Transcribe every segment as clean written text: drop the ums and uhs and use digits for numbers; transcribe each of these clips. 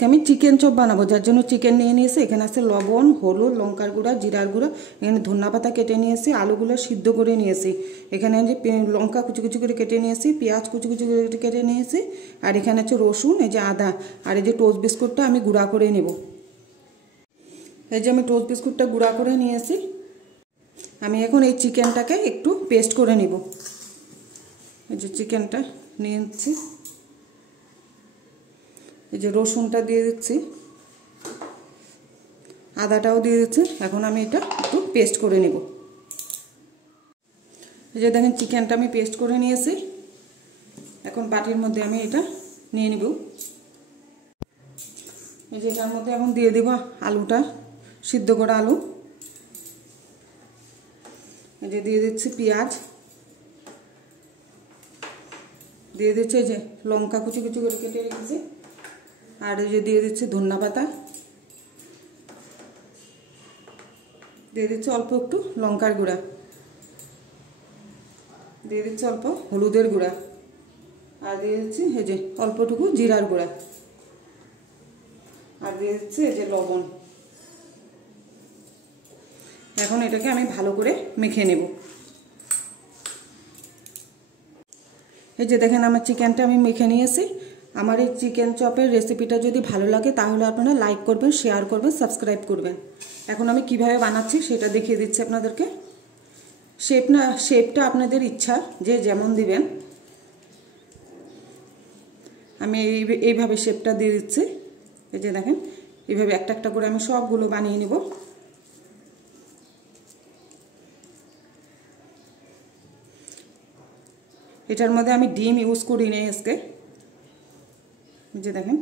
আজকে আমি chicken chop বানাবো, যার জন্য চিকেন নিয়ে নিয়েছি। এখানে আছে লবণ, হলুদ, লঙ্কার গুঁড়া, জিরার গুঁড়া, এখানে ধনিয়া পাতা কেটে নিয়েছি, আলুগুলো সিদ্ধ করে নিয়েছি। এখানে যে লঙ্কা কুচি কুচি করে কেটে নিয়েছি, পেঁয়াজ কুচি কুচি করে কেটে নিয়েছি, আর এখানে আছে রসুন, এই যে আদা, আর এই যে টোস্ট বিস্কুটটা আমি গুঁড়া করে নেব। এই যে আমি টোস্ট বিস্কুটটা গুঁড়া করে নিয়েছি। আমি এখন এই চিকেনটাকে একটু পেস্ট করে নিব। এই যে চিকেনটা নিয়ে নিচ্ছি, এই যে রসুনটা দিয়ে দিচ্ছি, আদাটাও দিয়ে দিচ্ছি। এখন আমি এটা একটু পেস্ট করে নেব। এই যে দেখেন চিকেনটা আমি পেস্ট করে নিয়েছি। এখন বাটির মধ্যে আমি এটা নিয়ে নিব। এই যে এটার মধ্যে এখন দিয়ে দেব আলুটা, সিদ্ধ করা আলু। এই যে দিয়ে দিচ্ছি পেঁয়াজ, দিয়ে দিচ্ছি এই যে লঙ্কা কুচি কুচি করে কেটে রেখেছি, আর এই যে দিয়ে দিচ্ছি ধনিয়া পাতা, দিয়ে দিচ্ছি অল্প একটু লঙ্কার গুঁড়া, দিয়ে দিচ্ছি অল্প হলুদের গুঁড়া, আর দিয়ে দিচ্ছি এই যে অল্পটুকু জিরার গুঁড়া, আর দিয়ে দিচ্ছি এই যে লবণ। এখন এটাকে আমি ভালো করে মেখে নেব। এই যে দেখেন আমার চিকেনটা আমি মেখে নিয়েছি। আমার এই চিকেন চপের রেসিপিটা যদি ভালো লাগে তাহলে আপনারা লাইক করবেন, শেয়ার করবেন, সাবস্ক্রাইব করবেন। এখন আমি কিভাবে বানাচ্ছি সেটা দেখিয়ে দিচ্ছি আপনাদেরকে। শেপটা আপনাদের ইচ্ছা, যে যেমন দিবেন। আমি এইভাবে শেপটা দিয়ে দিচ্ছি। এই যে দেখেন এইভাবে একটা একটা করে আমি সবগুলো বানিয়ে নিব। এটার মধ্যে আমি ডিম ইউজ করি না আজকে। যে দেখেন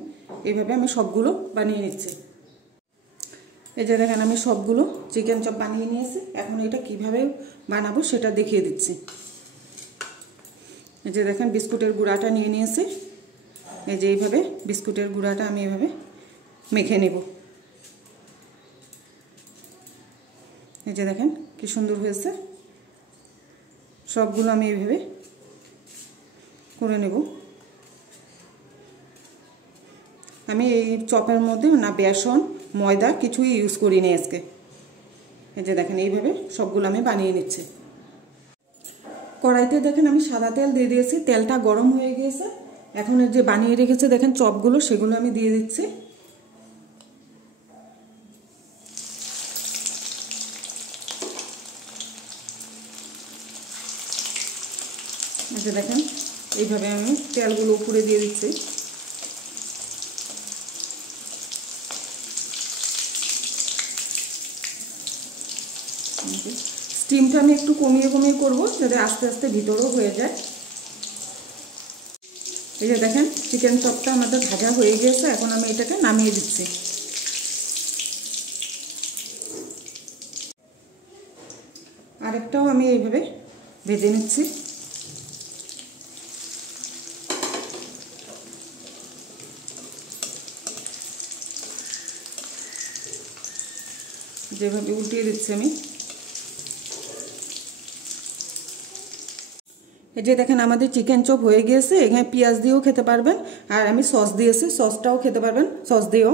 এইভাবে আমি সবগুলো বানিয়ে নিচ্ছি। এই যে দেখেন আমি সবগুলো চিকেন চপ বানিয়ে নিয়েছি। এখন এটা কিভাবে বানাবো সেটা দেখিয়ে দিচ্ছি। এই যে দেখেন বিস্কুটের গুঁড়াটা নিয়ে নিয়েছি। এই যে এইভাবে বিস্কুটের গুঁড়াটা আমি এইভাবে মেখে নেব। এই যে দেখেন কি সুন্দর হয়েছে। সবগুলো আমি এইভাবে করে নেব। আমি এই চপের মধ্যে না বেসন, ময়দা কিছুই ইউজ করি না আজকে। এই যে দেখেন এইভাবে সবগুলো আমি বানিয়ে নিচ্ছি। কড়াইতে দেখেন আমি সাদা তেল দিয়ে দিয়েছি, তেলটা গরম হয়ে গিয়েছে। এখন এই যে বানিয়ে রেখেছে দেখেন চপগুলো, সেগুলো আমি দিয়ে দিচ্ছি। এই যে দেখেন এইভাবে আমি তেলগুলো উপরে দিয়ে দিচ্ছি। স্টিমটা আমি একটু কমিয়ে কমিয়ে করবো, যাতে আস্তে আস্তে ভিতরেও হয়ে যায়। এই যে দেখেন চিকেন চপটা আমাদের ভাজা হয়ে গেছে। এখন আমি এটাকে নামিয়ে দিচ্ছি। আরেকটাও আমি এইভাবে ভেজে নিচ্ছি। যেভাবে উল্টিয়ে দিচ্ছি আমি। এই যে দেখেন আমাদের চিকেন চপ হয়ে গিয়েছে। এখানে পেঁয়াজ দিয়েও খেতে পারবেন, আর আমি সস দিয়েছি, সসটাও খেতে পারবেন সস দিয়েও।